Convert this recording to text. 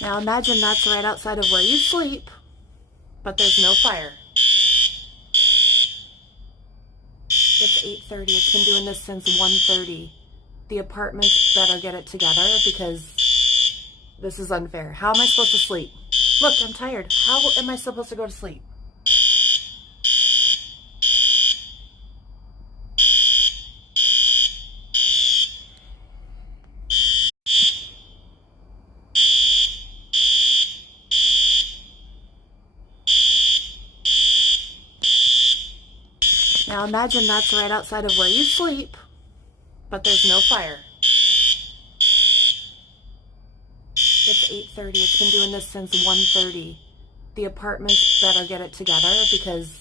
Now imagine that's right outside of where you sleep, but there's no fire. It's 8:30. It's been doing this since 1:30. The apartments better get it together because this is unfair. How am I supposed to sleep? Look, I'm tired. How am I supposed to go to sleep? Now imagine that's right outside of where you sleep, but there's no fire. It's 8:30. It's been doing this since 1:30. The apartments better get it together because